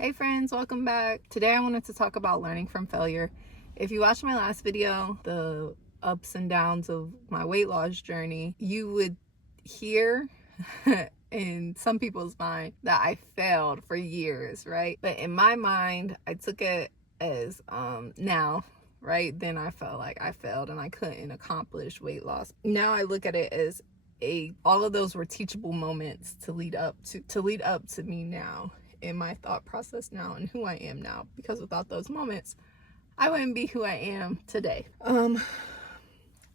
Hey friends, welcome back. Today I wanted to talk about learning from failure. If you watched my last video, the ups and downs of my weight loss journey, you would hear in some people's mind that I failed for years, right? But in my mind, I took it as now, right? Then I felt like I failed and I couldn't accomplish weight loss. Now I look at it as all of those were teachable moments to lead up to me now, in my thought process now and who I am now, because without those moments I wouldn't be who I am today.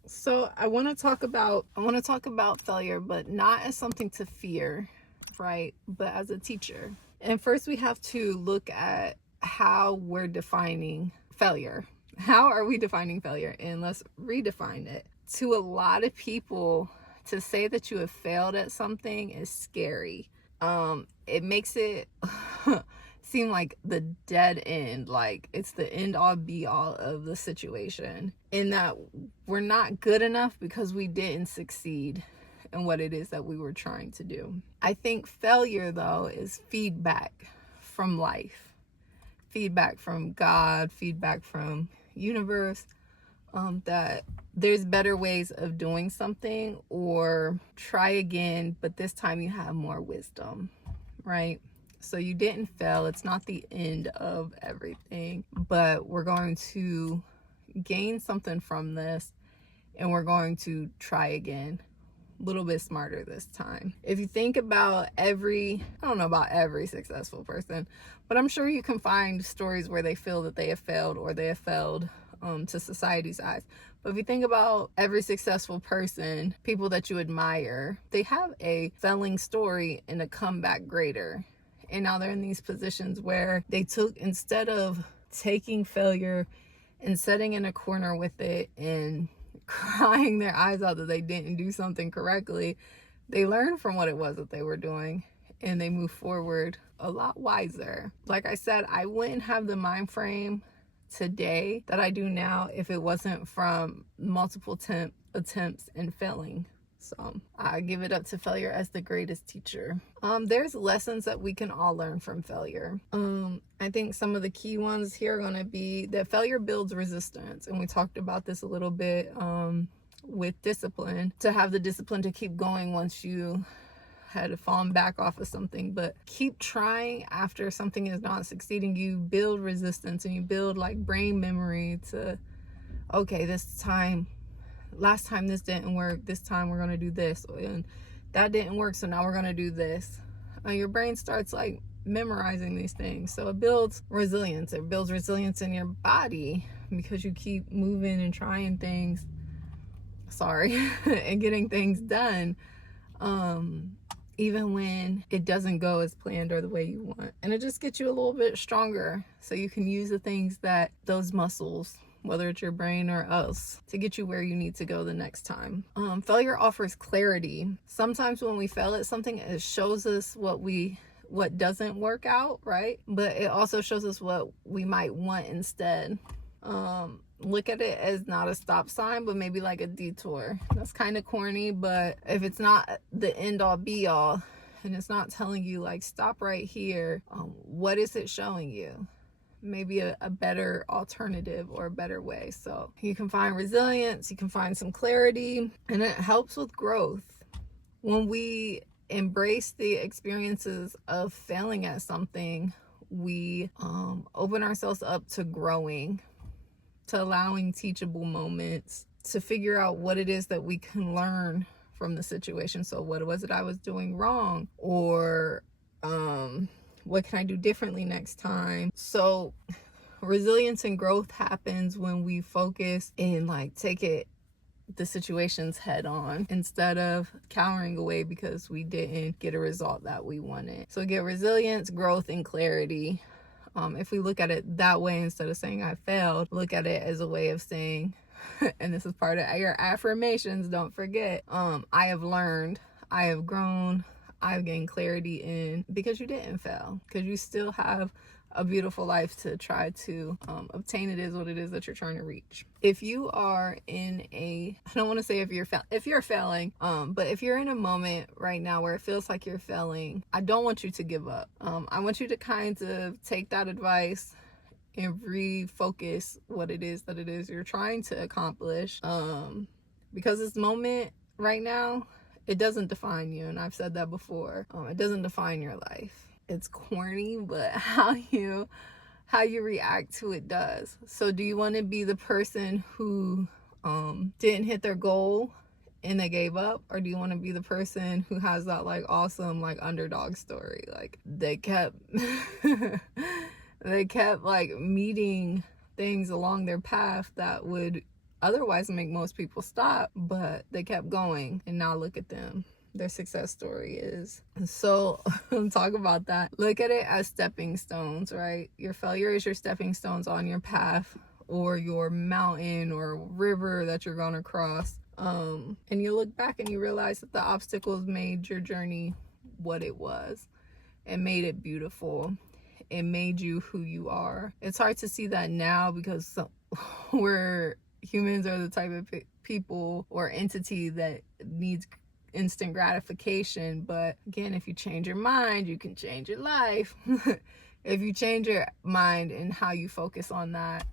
So I want to talk about failure, but not as something to fear, right? But as a teacher. And first we have to look at how we're defining failure. How are we defining failure? And let's redefine it. To a lot of people, to say that you have failed at something is scary. It makes it seem like the dead end, like it's the end all be all of the situation, in that we're not good enough because we didn't succeed in what it is that we were trying to do. I think failure, though, is feedback from life, feedback from God, feedback from universe, that there's better ways of doing something, or try again, but this time you have more wisdom, right? So you didn't fail. It's not the end of everything, but we're going to gain something from this, and we're going to try again, a little bit smarter this time. If you think about I don't know about every successful person, but I'm sure you can find stories where they feel that they have failed, or they have failed to society's eyes. But if you think about every successful person, people that you admire, they have a failing story and a comeback greater. And now they're in these positions where they took, instead of taking failure and sitting in a corner with it and crying their eyes out that they didn't do something correctly, they learned from what it was that they were doing, and they move forward a lot wiser. Like I said, I wouldn't have the mind frame today that I do now if it wasn't from multiple attempts and failing. So I give it up to failure as the greatest teacher. There's lessons that we can all learn from failure. I think some of the key ones here are going to be that failure builds resistance, and we talked about this a little bit with discipline, to have the discipline to keep going once you had fallen back off of something. But keep trying after something is not succeeding. You build resistance, and you build like brain memory to, okay, last time this didn't work, this time we're going to do this, and that didn't work, so now we're going to do this. Your brain starts like memorizing these things, so it builds resilience. It builds resilience in your body because you keep moving and trying things and getting things done, even when it doesn't go as planned or the way you want. And it just gets you a little bit stronger, so you can use the things, that those muscles, whether it's your brain or else, to get you where you need to go the next time. Failure offers clarity. Sometimes when we fail at something, it shows us what doesn't work out, right? But it also shows us what we might want instead. Look at it as not a stop sign, but maybe like a detour. That's kind of corny, but if it's not the end all be all, and it's not telling you like stop right here, what is it showing you? Maybe a better alternative or a better way. So you can find resilience, you can find some clarity, and it helps with growth. When we embrace the experiences of failing at something, we open ourselves up to growing, to allowing teachable moments, to figure out what it is that we can learn from the situation. So what was it I was doing wrong? Or what can I do differently next time? So resilience and growth happens when we focus and like take the situations head on, instead of cowering away because we didn't get a result that we wanted. So get resilience, growth, and clarity. If we look at it that way, instead of saying I failed, look at it as a way of saying, and this is part of your affirmations, don't forget, I have learned, I have grown, I've gained clarity in, because you didn't fail, because you still have a beautiful life to try to obtain. It is what it is that you're trying to reach. If you are in a, I don't want to say if you're failing, but if you're in a moment right now where it feels like you're failing, I don't want you to give up. I want you to kind of take that advice and refocus what it is you're trying to accomplish, because this moment right now, it doesn't define you. And I've said that before. It doesn't define your life. It's corny, but how you react to it does. So do you want to be the person who didn't hit their goal and they gave up, or do you want to be the person who has that like awesome like underdog story, like they kept like meeting things along their path that would otherwise make most people stop, but they kept going, and now look at them. Their success story is. So talk about that. Look at it as stepping stones, right? Your failure is your stepping stones on your path, or your mountain or river that you're gonna cross. And you look back and you realize that the obstacles made your journey what it was. It made it beautiful. It made you who you are. It's hard to see that now because humans are the type of people or entity that needs instant gratification. But again, if you change your mind, you can change your life. If you change your mind and how you focus on that,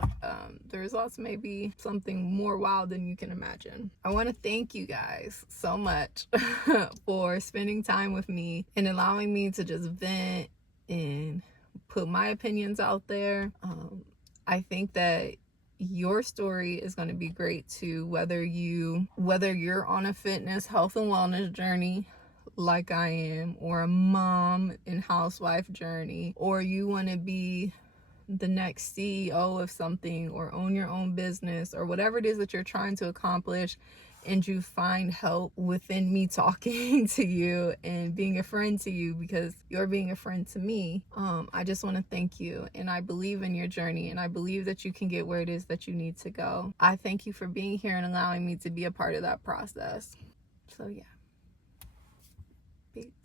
the results may be something more wild than you can imagine. I want to thank you guys so much for spending time with me and allowing me to just vent and put my opinions out there. I think that your story is going to be great too, whether you're on a fitness, health, and wellness journey like I am, or a mom and housewife journey, or you want to be the next CEO of something, or own your own business, or whatever it is that you're trying to accomplish, and you find help within me talking to you and being a friend to you, because you're being a friend to me. I just want to thank you, and I believe in your journey, and I believe that you can get where it is that you need to go. I thank you for being here and allowing me to be a part of that process. So yeah. Peace.